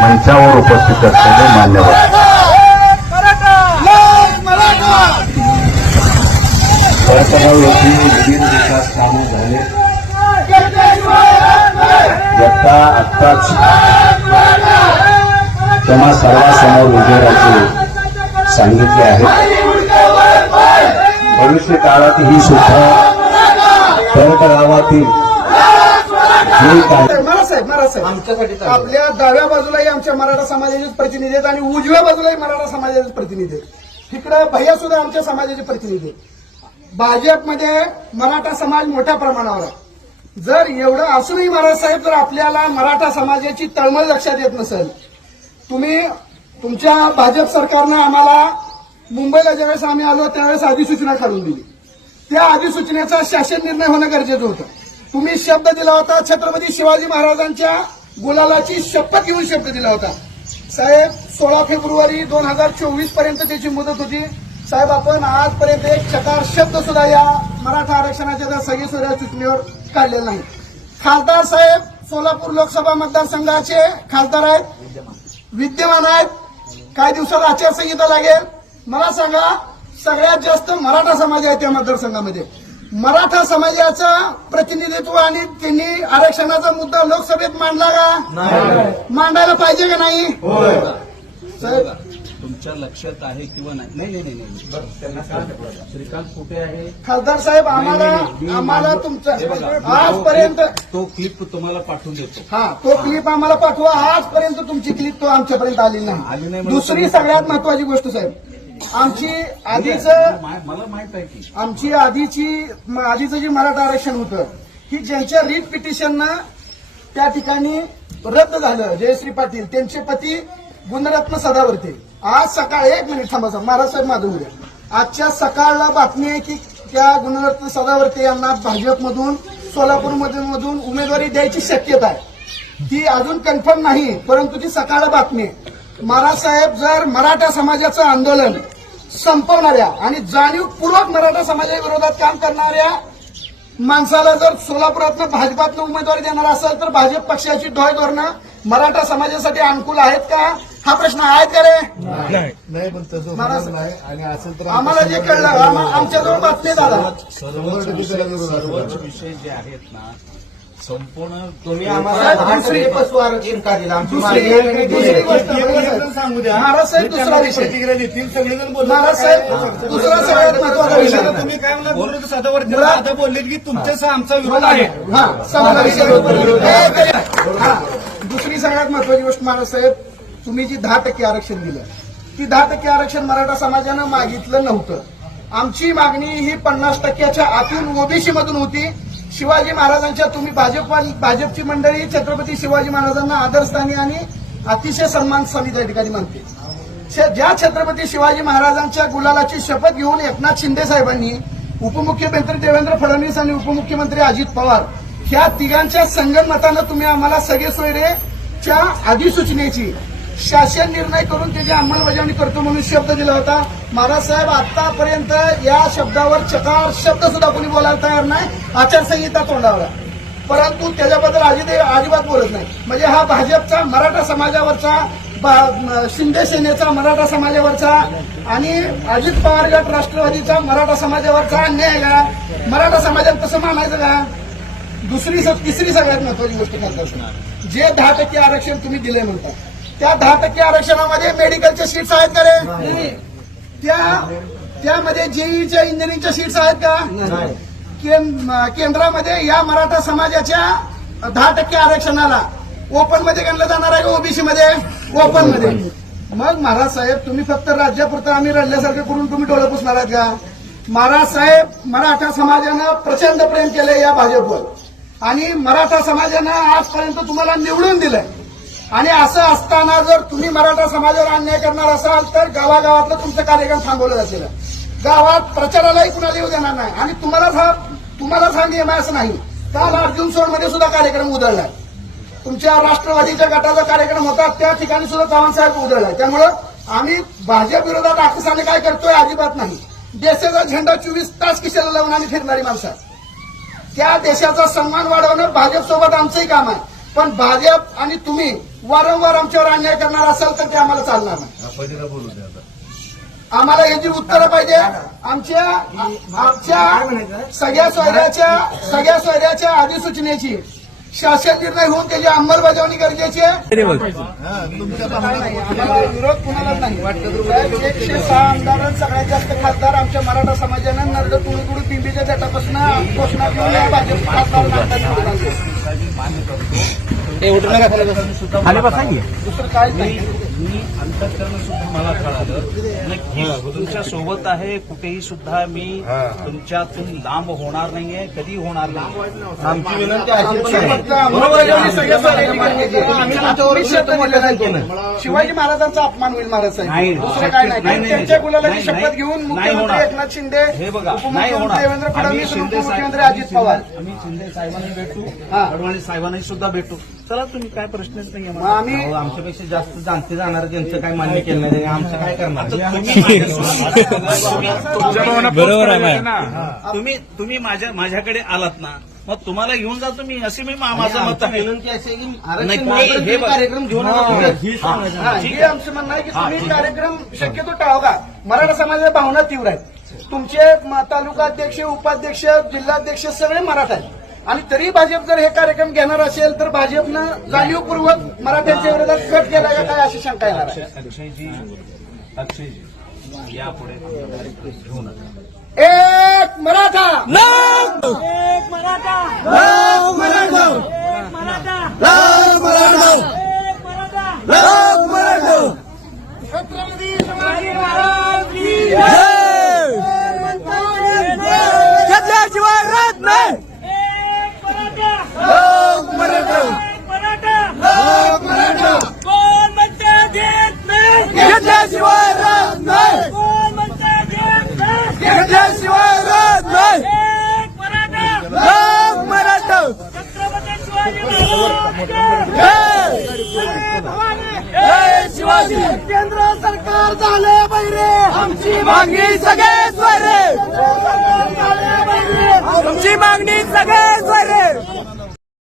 मंचावर उपस्थित असलेले मान्यवर. परतगाव विविध विकास कामे झाले यत्ता आत्ताच त्यांना सर्वांसमोर उभे राहायचे सांगितले आहे. भविष्य काळात ही सुद्धा परत गावातील जे काही महाराज साहेब महाराज साहेब आपल्या डाव्या बाजूलाही आमच्या मराठा समाजाचेच प्रतिनिधी आहेत आणि उजव्या बाजूलाही मराठा समाजाचे प्रतिनिधी आहेत. इकडे भैया सुद्धा आमच्या समाजाचे प्रतिनिधी आहेत. भाजपमध्ये मराठा समाज मोठ्या प्रमाणावर आहे. जर एवढं असूनही महाराज साहेब जर आपल्याला मराठा समाजाची तळमळ लक्षात येत नसेल तुम्ही तुमच्या भाजप सरकारनं आम्हाला मुंबईला ज्यावेळेस आम्ही आलो त्यावेळेस अधिसूचना काढून दिली. त्या अधिसूचनेचा शासन निर्णय होणं गरजेचं होतं. तुम्ही शब्द दिला होता छत्रपती शिवाजी महाराजांच्या गुलालाची शपथ घेऊन शब्द दिला होता. साहेब सोळा फेब्रुवारी दोन हजार चोवीसपर्यंत त्याची मुदत होती. साहेब आपण आजपर्यंत एक चकार शब्द सुद्धा या मराठा आरक्षणाच्या त्या सगळी सोऱ्या सूचनेवर काढलेला नाही. खासदार साहेब सोलापूर लोकसभा मतदारसंघाचे खासदार आहेत विद्यमान आहेत. काही दिवसात आचारसंहिता लागेल. मला सांगा सगळ्यात जास्त मराठा समाज आहे त्या मतदारसंघामध्ये. मराठा समाजाचं प्रतिनिधित्व आणि त्यांनी आरक्षणाचा मुद्दा लोकसभेत मांडला का? मांडायला पाहिजे का नाही? साहेब. तुमच्या लक्षात आहे किंवा नाही? नाही श्रीकांत कुठे आहे? खासदार साहेब आम्हाला आम्हाला तुमचं आजपर्यंत तो- क्लिप तुम्हाला पाठवून देतो. हा तो क्लिप आम्हाला पाठवा. आजपर्यंत तुमची क्लिप तो आमच्यापर्यंत आली आली नाही दुसरी सगळ्यात महत्वाची गोष्ट साहेब आमची आधीच मला माहीत आहे की आमची आधीची आधीचं जे मराठा आरक्षण होतं की ज्यांच्या रीट पिटिशननं त्या ठिकाणी रद्द झालं जयश्री पाटील त्यांचे पती गुणरत्न सदावर्ते. आज सकाळ एक मिनिट थांबा महाराज साहेब माझं उद्या. आजच्या सकाळला बातमी आहे की त्या गुणरत्न सदावर्ते यांना भाजपमधून सोलापूरमधून मधून उमेदवारी द्यायची शक्यता आहे. ती अजून कन्फर्म नाही परंतु ती सकाळ बातमी आहे. महाराज साहेब जर मराठा समाजाचं आंदोलन संपवणाऱ्या आणि जाणीवपूर्वक मराठा समाजाविरोधात काम करणाऱ्या माणसाला जर सोलापुरातनं भाजपातनं उमेदवारी देणार असेल तर भाजप पक्षाची ढोय धोरणं मराठा समाजासाठी अनुकूल आहेत का? हा प्रश्न आहेत का रे? नाही. पण तसं नाही. आणि असेल तर आम्हाला जे कळलं आमच्याजवळ बातमी असेल. सर्वच विषय जे आहेत ना संपूर्ण तुम्ही साहेब, आम्हाला दुसरी- पशु आरक्षण का दिलं आमची दुसरी मागणी दुसरी गोष्ट बघा साहेब. सांगू द्या. महाराज साहेब दुसरा विषय प्रतिक्रिया देतील सगळेजण बोलतात. महाराज साहेब दुसरा सगळ्यात महत्त्वाचा विषय तुम्ही काय म्हणला? गुरु साधावर मुळात- आता बोलले की तुमच्यासह आमचा विरोध आहे. हा समजा विषय हा. दुसरी सगळ्यात महत्वाची गोष्ट महाराज साहेब तुम्ही जी दहा टक्के आरक्षण दिलं ती दहा टक्के आरक्षण मराठा समाजानं मागितलं नव्हतं. आमची मागणी ही पन्नास टक्क्याच्या आतून ओबीसी मधून होती. शिवाजी महाराजांच्या तुम्ही भाजप भाजपची मंडळी छत्रपती शिवाजी महाराजांना आदरस्थानी आणि अतिशय सन्मान स्थानी त्या ठिकाणी मानते. ज्या छत्रपती शिवाजी महाराजांच्या गुलालाची शपथ घेऊन एकनाथ शिंदे साहेबांनी उपमुख्यमंत्री देवेंद्र फडणवीस आणि उपमुख्यमंत्री अजित पवार ह्या तिघांच्या संगनमतानं तुम्ही आम्हाला सगळे सोयरेच्या अधिसूचनेची शासन निर्णय करून त्याची अंमलबजावणी करतो म्हणून शब्द दिला होता. महाराज साहेब आतापर्यंत या शब्दावर चकार शब्द सुद्धा कोणी बोलायला तयार नाही. आचारसंहिता तोंडावर परंतु त्याच्याबद्दल अजित अजिबात बोलत नाही. म्हणजे हा भाजपचा मराठा समाजावरचा बा- शिंदे सेनेचा मराठा समाजावरचा आणि अजित पवार गट राष्ट्रवादीचा मराठा समाजावरचा अन्याय का? मराठा समाजात कसं मानायचं का? दुसरी स- तिसरी सगळ्यात महत्वाची गोष्ट असणार जे दहा टक्के आरक्षण तुम्ही दिले म्हणता त्या दहा टक्के आरक्षणामध्ये मेडिकलच्या सीट्स आहेत का रे? त्या त्यामध्ये जेईच्या इंजिनिअरिंगच्या सीट्स आहेत का? कें- केंद्रामध्ये या मराठा समाजाच्या दहा टक्के आरक्षणाला ओपनमध्ये गणलं जाणार आहे का ओबीसी मध्ये ओपनमध्ये मग महाराज साहेब तुम्ही फक्त राज्यापुरतं आम्ही रडल्यासारखं करून तुम्ही डोळे पुसणार आहात का? महाराज साहेब मराठा समाजानं प्रचंड प्रेम केलंय या भाजपवर. आणि मराठा समाजानं आजपर्यंत तुम्हाला निवडून दिलंय. आणि असं असताना जर तुम्ही मराठा समाजावर अन्याय करणार असाल तर गावागावातलं तुमचं कार्यक्रम थांबवलं जातील गावात प्रचारालाही कुणाला येऊ देणार नाही. आणि तुम्हालाच हा तुम्हालाच हा नियम आहे असं नाही. काल अर्जुन सोडमध्ये सुद्धा कार्यक्रम उधळला. तुमच्या राष्ट्रवादीच्या गटाचा कार्यक्रम होता त्या ठिकाणी सुद्धा चव्हाण साहेब त्यामुळं आम्ही भाजप विरोधात आकसाने काय करतोय अजिबात नाही. देशाचा झेंडा चोवीस तास किशाला लावून आम्ही फिरणारी माणसं. त्या देशाचा सन्मान वाढवणं भाजपसोबत आमचंही काम आहे. पण भाजप आणि तुम्ही वारंवार आमच्यावर अन्याय करणार असाल तर ते आम्हाला चालणार नाही. आम्हाला याची उत्तरं पाहिजे. आमच्या आमच्या सगळ्या सोयऱ्याच्या सगळ्या सोयऱ्याच्या अधिसूचनेची. शासन निर्णय होऊन त्याची अंमलबजावणी गरजेची आहे. आम्हाला विरोध कुणालाच नाही. साहेब, एकशे सहा आमदार सगळ्यात जास्त खासदार आमच्या मराठा समाजानं नरड तुळू तुळू पिंपीच्या देटापासून घोषणा घेऊन या भाजप खासदार मानतात. निवडून आणले. दुसरं काय नाही. मी अंतकरण सुद्धा मला कळालं. तुमच्यासोबत आहे कुठेही सुद्धा मी तुमच्यातून लांब होणार नाहीये कधी होणार नाही आमची विनंती. शिवाजी महाराजांचा अपमान होईल महाराज. साहेब. दुसरं काय नाही. त्यांच्या शपथ. घेऊन नाही मुख्यमंत्री होणार. एकनाथ शिंदे हे बघा नाही होणार. देवेंद्र फडणवीस उपमुख्यमंत्री अजित पवार. आम्ही शिंदे साहेबांना भेटू. हा. अडवाणी साहेबांनाही सुद्धा भेटू. चला तुम्ही काय प्रश्नच नाही मग आम्ही अहो, आमच्यापेक्षा जास्त जाणते जाणार ज्यांचं काय मान्य केलं नाही आमचं काय करणार? बरोबर आहे तुम्ही तुम्ही माझ्या माझ्याकडे आलात ना मग तुम्हाला घेऊन जातो मी असे मी मा- माझं मत आहे. विनंती अशी आहे की नाही, आरक्षण नाही, मात्र हे बघा. कार्यक्रम घेऊन हा. आला. हा, हे आमचं म्हणणं आहे की तुम्ही कार्यक्रम शक्यतो टाळगा मराठा समाजाच्या भावना तीव्र आहेत. तुमचे म- तालुका अध्यक्ष उपाध्यक्ष जिल्हाध्यक्ष सगळे मराठा आहेत. आणि तरी भाजप जर हे कार्यक्रम घेणार असेल तर भाजपनं जाणीवपूर्वक मराठ्यांच्या विरोधात कट केला का काय अशी शंका येणार आहे? अक्षयजी अक्षयजी यापुढे घेऊ नका. एक मराठा! कोण म्हणते घेत नाही घेतल्याशिवाय राहत नाही कोण म्हणते घेत नाही घेतल्याशिवाय राहत नाही एक मराठा लोक मराठा छत्रपती शिवाजी महाराज जय शिवाजी केंद्र सरकार झाले बैरे आमची मागणी सगळे स्वरे आमची मागणी सगळे स्वरे.